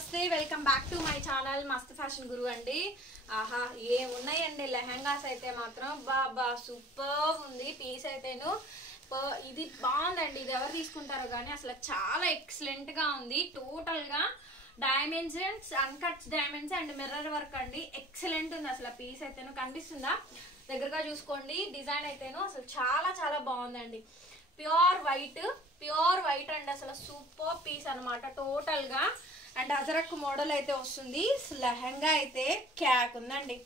నమస్తే welcome back to my channel మస్త్ fashion గురు అండి. ఆహా ఏమున్నాయండి లెహంగాస్ అయితే మాత్రం బాబా సూపర్ ఉంది. పీస్ అయితేను ఇది బాగుందండి. ఇది ఎవరు తీసుకుంటారో కానీ అసలు చాలా ఎక్సలెంట్ గా ఉంది. టోటల్ గా dimensions అన్కట్స్ diamonds and mirror work అండి. ఎక్సలెంట్ ఉంది అసలు. పీస్ అయితేను కనిపిస్తుందా, దగ్గరగా చూసుకోండి. డిజైన్ అయితేను అసలు చాలా చాలా బాగుందండి. ప్యూర్ వైట్ అండ్ అసలు సూపర్ పీస్ అనమాట టోటల్ గా. అండ్ అజరక్ మోడల్ అయితే వస్తుంది. లెహంగా అయితే క్యాక్ ఉందండి.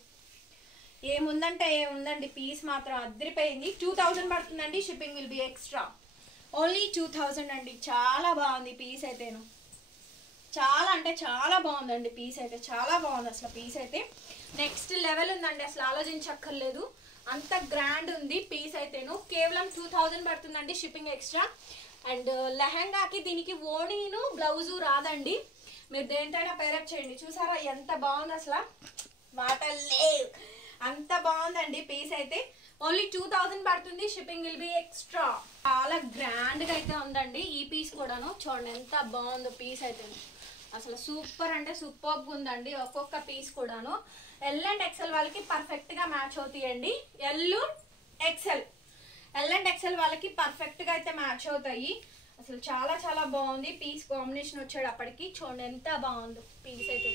ఏముందండి పీస్ మాత్రం అద్దరిపోయింది. 2000 పడుతుందండి. Shipping will be extra. Only 2000 అండి. చాలా బాగుంది పీస్ అయితేను. చాలా అంటే చాలా బాగుందండి పీస్ అయితే. చాలా బాగుంది అసలు పీస్ అయితే. నెక్స్ట్ లెవెల్ ఉందండి. అసలు ఆలోచించక్కర్లేదు, అంత గ్రాండ్ ఉంది పీస్ అయితేను. కేవలం 2000 పడుతుందండి. Shipping extra. అండ్ లెహంగాకి దీనికి ఓణీను బ్లౌజు రాదండి. మీరు దేంతైనా పేరప్ చేయండి. చూసారా ఎంత బాగుంది అసలు, మాటలే అంత బాగుందండి పీస్ అయితే. ఓన్లీ 2000 పడుతుంది. Shipping will be extra. చాలా గ్రాండ్ గా అయితే ఉందండి ఈ పీస్ కూడాను. చూడండి ఎంత బాగుందో పీస్ అయితే. అసలు సూపర్ అంటే సూపర్ ఉందండి ఒక్కొక్క పీస్ కూడాను. ఎల్ అండ్ ఎక్సెల్ వాళ్ళకి పర్ఫెక్ట్ గా మ్యాచ్ అవుతాయండి. ఎల్ అండ్ ఎక్సెల్ వాళ్ళకి పర్ఫెక్ట్ గా అయితే మ్యాచ్ అవుతాయి. అసలు చాలా చాలా బాగుంది పీస్ కాంబినేషన్ వచ్చేటప్పటికి. చూడండి ఎంత బాగుందో పీస్ అయితే.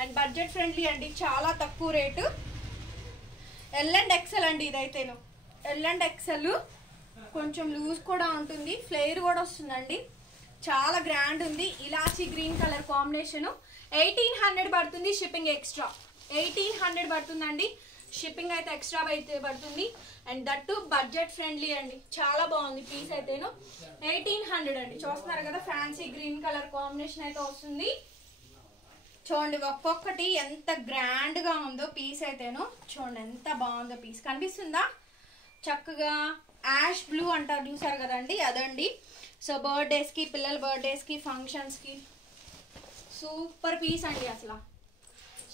అండ్ బడ్జెట్ ఫ్రెండ్లీ అండి, చాలా తక్కువ రేటు. ఎల్ అండ్ ఎక్సెల్ అండి ఇదైతేను. ఎల్ అండ్ ఎక్సెల్ కొంచెం లూజ్ కూడా ఉంటుంది, ఫ్లేర్ కూడా వస్తుందండి. చాలా గ్రాండ్ ఉంది. ఇలాచి గ్రీన్ కలర్ కాంబినేషన్. 1800 పడుతుంది. Shipping extra. 1800 పడుతుందండి. షిప్పింగ్ అయితే ఎక్స్ట్రా అయితే పడుతుంది. అండ్ దట్టు బడ్జెట్ ఫ్రెండ్లీ అండి. చాలా బాగుంది పీస్ అయితేను. 1800 అండి. చూస్తున్నారు కదా, ఫ్యాన్సీ గ్రీన్ కలర్ కాంబినేషన్ అయితే వస్తుంది. చూడండి ఒక్కొక్కటి ఎంత గ్రాండ్ గా ఉందో పీస్ అయితేను. చూడండి ఎంత బాగుందో పీస్. కనిపిస్తుందా? చక్కగా యాష్ బ్లూ అంటారు చూసారు కదండి, అదండి. సో బర్త్డేస్ కి, పిల్లల బర్త్డేస్ కి, ఫంక్షన్స్ కి సూపర్ పీస్ అండి. అసలు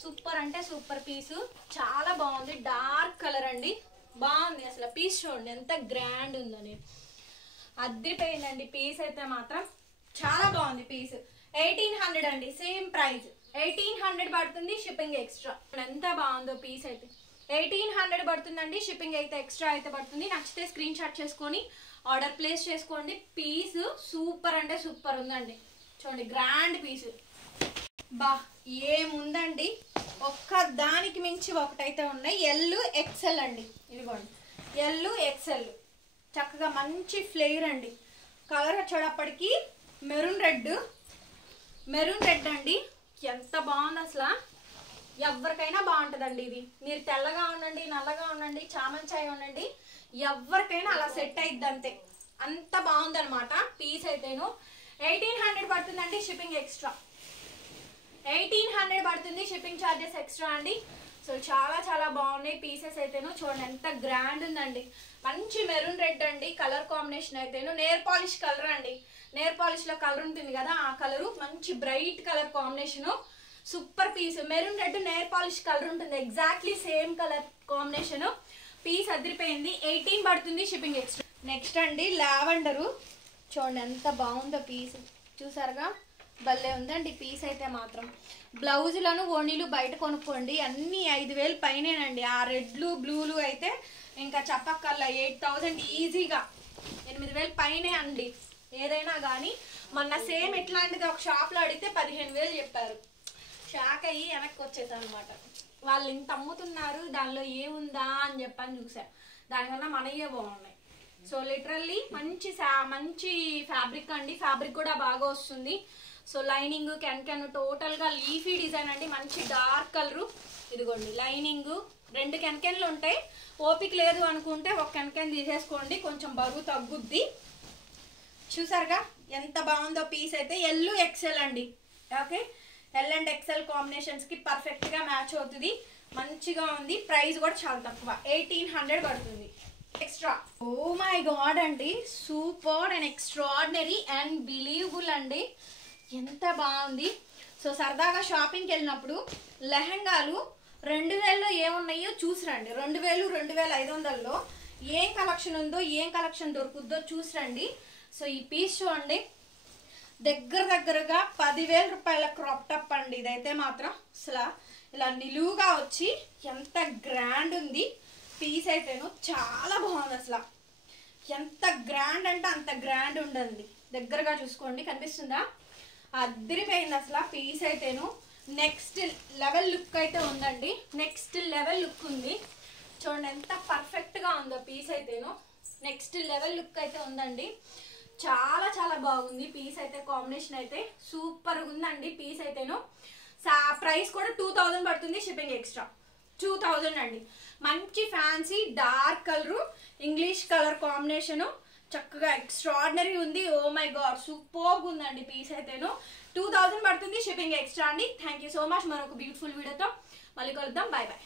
సూపర్ అంటే సూపర్ పీసు. చాలా బాగుంది. డార్క్ కలర్ అండి. బాగుంది అసలు పీస్. చూడండి ఎంత గ్రాండ్ ఉందని. అద్దరిపోయిందండి పీస్ అయితే మాత్రం. చాలా బాగుంది పీస్. 1800 అండి. సేమ్ ప్రైస్ 1800 పడుతుంది. Shipping extra. ఎంత బాగుందో పీస్ అయితే. 1800 పడుతుందండి. షిప్పింగ్ అయితే ఎక్స్ట్రా అయితే పడుతుంది. నచ్చితే స్క్రీన్ షాట్ చేసుకొని ఆర్డర్ ప్లేస్ చేసుకోండి. పీస్ సూపర్ అంటే సూపర్ ఉందండి. చూడండి గ్రాండ్ పీస్. బా ఏముందండి, ఒక్క దానికి మించి ఒకటైతే ఉన్నాయి. ఎల్ ఎక్సెల్ అండి. ఇదిగోండి ఎల్ ఎక్సెల్. చక్కగా మంచి ఫ్లేర్ అండి. కలర్ వచ్చేటప్పటికి మెరూన్ రెడ్ అండి. ఎంత బాగుంది అసలు. ఎవరికైనా బాగుంటుందండి ఇది. మీరు తెల్లగా ఉండండి, నల్లగా ఉండండి, చామంచాయ ఉండండి, ఎవరికైనా అలా సెట్ అయిద్ది అంతే. అంత బాగుంది అనమాట పీస్ అయితేను. 1800 పడుతుందండి. Shipping extra. 1800 పడుతుంది. షిప్పింగ్ ఛార్జెస్ ఎక్స్ట్రా అండి. సో చాలా చాలా బాగున్నాయి పీసెస్ అయితేను. చూడండి ఎంత గ్రాండ్ ఉందండి. మంచి మెరూన్ రెడ్ అండి కలర్ కాంబినేషన్ అయితేను. నేర్ పాలిష్ కలర్ అండి. నేర్ పాలిష్ లో కలర్ ఉంటుంది కదా, ఆ కలరు మంచి bright colour combination. Super piece. Maroon red nail polish colour ఉంటుంది, exactly same colour combination. Piece అదిరిపోయింది. 18 పడుతుంది. Shipping extra. నెక్స్ట్ అండి లావెండరు. చూడండి ఎంత బాగుందో పీస్. చూసారుగా, భలే ఉందండి పీస్ అయితే మాత్రం. బ్లౌజులను ఓణీలు బయట కొనుక్కోండి, అన్ని 5000 పైనేనండి. ఆ రెడ్లు బ్లూలు అయితే ఇంకా చెప్పక్కర్లా. 8000 ఈజీగా. 8000 పైనే అండి ఏదైనా కానీ. మొన్న సేమ్ ఇట్లాంటిది ఒక షాప్లో అడిగితే 15000 చెప్పారు. షాక్ అయ్యి వెనక్కి వచ్చేసాను అనమాట. వాళ్ళు ఇంత అమ్ముతున్నారు, దానిలో ఏముందా అని చెప్పని చూసా. దానికన్నా మనయే బాగున్నాయి. సో లిటరల్లీ మంచి ఫ్యాబ్రిక్ అండి. ఫ్యాబ్రిక్ కూడా బాగా వస్తుంది. సో లైనింగ్ కెన్ టోటల్ గా లీఫీ డిజైన్ అండి. మంచి డార్క్ కలరు. ఇదిగోండి లైనింగ్ 2 కెన్లు ఉంటాయి. ఓపిక లేదు అనుకుంటే ఒక కెన్ తీసేసుకోండి, కొంచెం బరువు తగ్గుద్ది. చూసారుగా ఎంత బాగుందో పీస్ అయితే. ఎల్ ఎక్సెల్ అండి. Okay, L and XL combinations కి పర్ఫెక్ట్ గా మ్యాచ్ అవుతుంది. మంచిగా ఉంది. ప్రైస్ కూడా చాలా తక్కువ. 1800 పడుతుంది ఎక్స్ట్రా. ఓ మై గాడ్ అండి, super and extraordinary and believable అండి. ఎంత బాగుంది. సో సరదాగా షాపింగ్కి వెళ్ళినప్పుడు లెహంగాలు 2000లో ఏమున్నాయో చూసిరండి. 2000, 2500లో ఏం కలెక్షన్ ఉందో, ఏం కలెక్షన్ దొరుకుద్దో చూసిరండి. సో ఈ పీస్ చూడండి, దగ్గరగా 10,000 రూపాయల క్రాప్ టాప్ అండి. ఇదైతే మాత్రం అసలు ఇలా నిలువుగా వచ్చి ఎంత గ్రాండ్ ఉంది. పీస్ అయితేను చాలా బాగుంది. అసలు ఎంత గ్రాండ్ అంటే అంత గ్రాండ్ ఉండండి. దగ్గరగా చూసుకోండి, కనిపిస్తుందా? అదిరిపోయింది అసలు పీస్ అయితేను. నెక్స్ట్ లెవెల్ లుక్ అయితే ఉందండి. నెక్స్ట్ లెవెల్ లుక్ ఉంది. చూడండి ఎంత పర్ఫెక్ట్గా ఉందో పీస్ అయితేను. నెక్స్ట్ లెవెల్ లుక్ అయితే ఉందండి. చాలా చాలా బాగుంది పీస్ అయితే. కాంబినేషన్ అయితే సూపర్గా ఉందండి పీస్ అయితేను. ప్రైస్ కూడా 2000 పడుతుంది, షిప్పింగ్ ఎక్స్ట్రా 2000 అండి. మంచి fancy dark colour, English colour combination, చక్కగా ఎక్స్ట్రాడినరీ ఉంది. ఓ మై గాడ్ సూపర్గా ఉందండి పీస్ అయితేను. 2000 పడుతుంది, షిప్పింగ్ ఎక్స్ట్రా అండి. Thank you so much. మరొక బ్యూటిఫుల్ వీడియోతో మళ్ళీ కలుద్దాం. Bye bye.